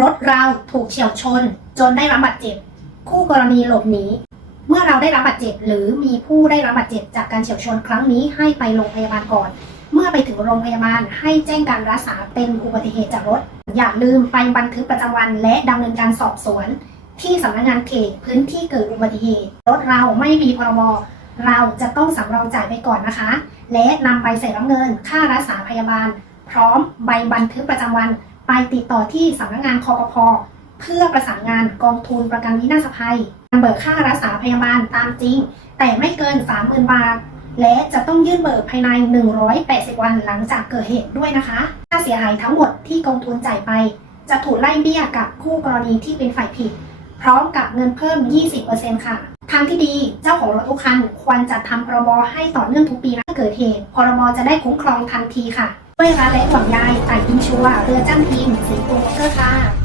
รถเราถูกเฉียวชน จนได้รับบาดเจ็บ คู่กรณีหลบหนีเมื่อเราได้รับบาดเจ็บ หรือมีผู้ได้รับบาดเจ็บจากการเฉียวชนครั้งนี้ให้ไปโรงพยาบาลก่อน เมื่อไปถึงโรงพยาบาลให้แจ้งการรักษาเป็นอุบัติเหตุจากรถ อย่าลืมไปบันทึกประจำวันและดำเนินการสอบสวน ที่สำนักงานเขตพื้นที่เกิดอุบัติเหตุ รถเราไม่มีพรบเราจะต้องสำรองจ่ายไปก่อนนะคะ และนำใบเสร็จรับเงิน ค่ารักษาพยาบาล พร้อมใบบันทึกประจำวัน ไปติดต่อที่สำนักงานคอปพเพื่อประสานงานกองทุนประกันวินาศภัยเบิกค่ารักษาพยาบาลตามจริง แต่ไม่เกิน 30,000 บาท และจะต้องยื่นเบิกภายใน 180 วันหลังจากเกิดเหตุด้วยนะคะ ค่าเสียหายทั้งหมดที่กองทุนจ่ายไป จะถูกไล่เบี้ยกับคู่กรณีที่เป็นฝ่ายผิด พร้อมกับเงินเพิ่ม 20%ค่ะ ทางที่ดีเจ้าของรถทุกคันควรจัดทำพรบให้ต่อเนื่องทุกปีนะถ้าเกิดเหตุพรบจะได้คุ้มครองทันทีค่ะ ด้วยร้านเล็กหวังได้ไต่กิมชัวเรือจ้งพิมสีโอเกอร์ค่ะ